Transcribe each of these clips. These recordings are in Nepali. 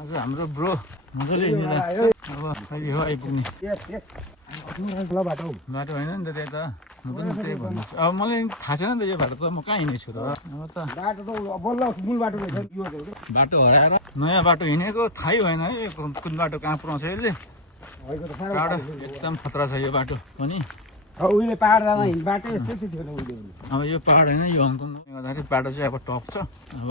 आज हाम्रो ब्रो मजाले हिँडिरहेको छ। अब अहिले हो आइपुग्ने बाटो होइन नि त त्यही त म पनि त्यही भन्दैछु। अब मलाई थाहा छैन नि त यो बाटो त म कहाँ हिँडेछु र अब त बाटो हराएर नयाँ बाटो हिँडेको थाहै भएन है कुन बाटो कहाँ पुऱ्याउँछ यसले। टाढो एकदम खतरा छ यो बाटो पनि। उहिले पहाड जाँदा बाटो यस्तै थियो उहिले। अब यो पहाड होइन यो हङकङ गर्दाखेरि बाटो चाहिँ अब टप छ। अब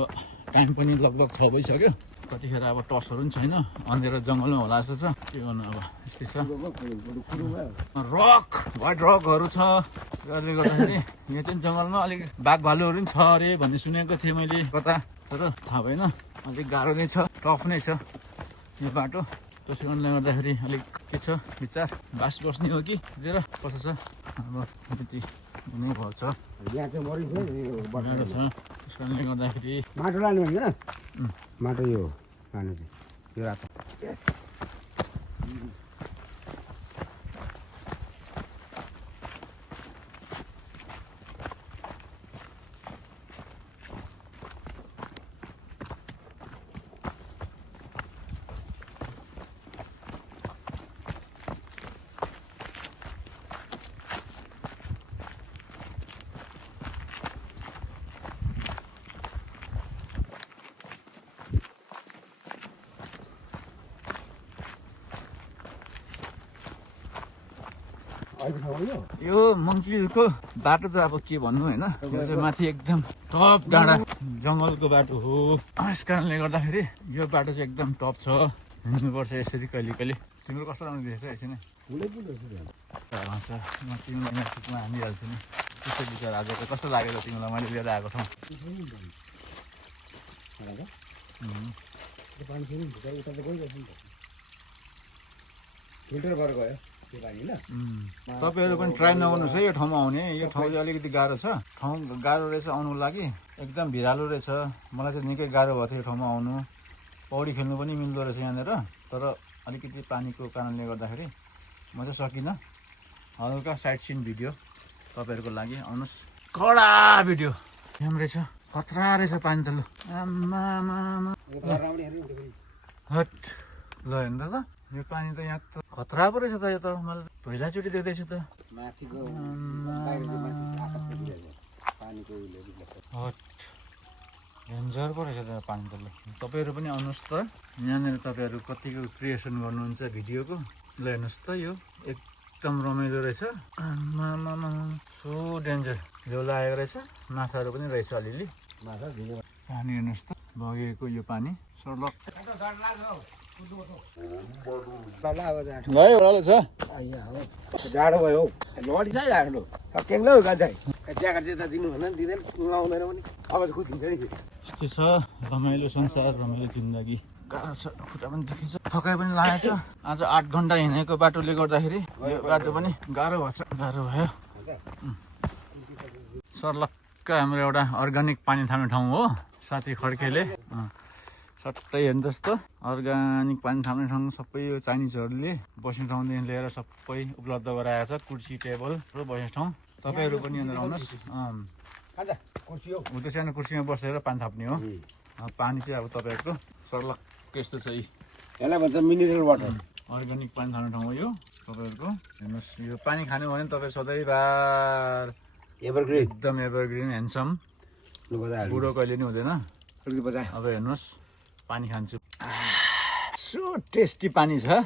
टाइम पनि लगभग 6 बजिसक्यो। कतिखेर अब टसहरू पनि छैन, अँधेरो जङ्गलमा होला जस्तो छ। के गर्नु अब यस्तै छ। रक वाइट रकहरू छ। त्यसले गर्दाखेरि यहाँ चाहिँ जङ्गलमा अलिक बाघ भालुहरू पनि छ अरे भन्ने सुनेको थिएँ मैले कता, तर थाहा भएन। अलिक गाह्रो नै छ, टफ नै छ यो बाटो। त्यसो कारणले गर्दाखेरि अलिक के छ विचार, बास बस्ने हो कि लिएर कसो छ। अब यति हुने भएको छ, यहाँ चाहिँ मरिन्छ छ। त्यस कारणले गर्दाखेरि माटो लानु होइन, माटो यो लानु चाहिँ यो रातो। यो मङ्किलको बाटो त अब के भन्नु होइन, यो चाहिँ माथि एकदम टप डाँडा जङ्गलको बाटो हो। यस कारणले गर्दाखेरि यो बाटो चाहिँ एकदम टप छ, हिँड्नुपर्छ यसरी कहिले कहिले। तिम्रो कस्तो राम्रो देखेछ यसरी नै भन्छ। म तिमीलाई यहाँ टुकमा हानिहाल्छु नि। त्यस्तो विचार आज त कस्तो लागेर तिमीलाई मैले लिएर आएको ठाउँ। फिल्टर गरेर गयो त्यो पानी ल। तपाईँहरू पनि ट्राई नगर्नुहोस् है यो ठाउँमा आउने। यो ठाउँ चाहिँ अलिकति गाह्रो छ, ठाउँ गाह्रो रहेछ आउनुको लागि, एकदम भिरालो रहेछ। मलाई चाहिँ निकै गाह्रो भएको थियो यो ठाउँमा आउनु। पौडी खेल्नु पनि मिल्दो रहेछ यहाँनिर, तर अलिकति पानीको कारणले गर्दाखेरि म चाहिँ सकिनँ। हल्का साइड सिन भिडियो तपाईँहरूको लागि आउनुहोस्। कडा भिडियो यहाँ रहेछ, खतरा रहेछ पानी त। लु आमा हट ल हेर्नु त, यो पानी त यहाँ त खतरा पो रहेछ त। यो त मैले पहिलाचोटि देख्दैछु त। डेन्जर पो रहेछ त पानी त। ल तपाईँहरू पनि आउनुहोस् त यहाँनिर। तपाईँहरू कतिको क्रिएसन गर्नुहुन्छ भिडियोको, ल हेर्नुहोस् त। यो एकदम रमाइलो रहेछ। सो डेन्जर झ्याउ लागेको रहेछ। माछाहरू पनि रहेछ अलिअलि। पानी हेर्नुहोस् त, बगेको यो पानी सर्लक जाडो भयो हौ, लडी छ जाडो केङ्लो गान्छै। ज्याकेट चाहिँ त दिनु भएन, दिँदैन, लाउँदैन पनि। अब चाहिँ खुदिन्छ नि। यस्तै छ रमाइलो संसार, रमाइलो जिन्दगी। गाह्रो छ, खुट्टा पनि दुखेछ, थकाइ पनि लागेको छ। आज 8 घन्टा हिँडेको बाटोले गर्दाखेरि यो बाटो पनि गाह्रो भएको छ, गाह्रो भयो। सर्लक्क हाम्रो एउटा अर्ग्यानिक पानी थाम्ने ठाउँ हो साथी खड्केले। सट्टै हेर्नु जस्तो अर्ग्यानिक पानी थाम्ने ठाउँ। सबै यो चाइनिजहरूले बस्ने ठाउँदेखि लिएर सबै उपलब्ध गराएको छ, कुर्सी टेबल र बस्ने ठाउँ। तपाईँहरू पनि यहाँनिर आउनुहोस्। ऊ त्यो सानो कुर्सीमा बसेर पानी थाप्ने हो। पानी चाहिँ अब तपाईँहरूको सर्लक्क यस्तो छ। यसलाई भन्छ मिनरल वाटर। अर्ग्यानिक पानी खाने ठाउँ हो यो तपाईँहरूको। हेर्नुहोस्, यो पानी खानु भयो भने तपाईँ सधैँभर एभरग्रिन, एकदम एभरग्रिन ह्यान्डसम, बुढो कहिले नि हुँदैन। अब हेर्नुहोस् पानी खान्छु, सो टेस्टी पानी छ।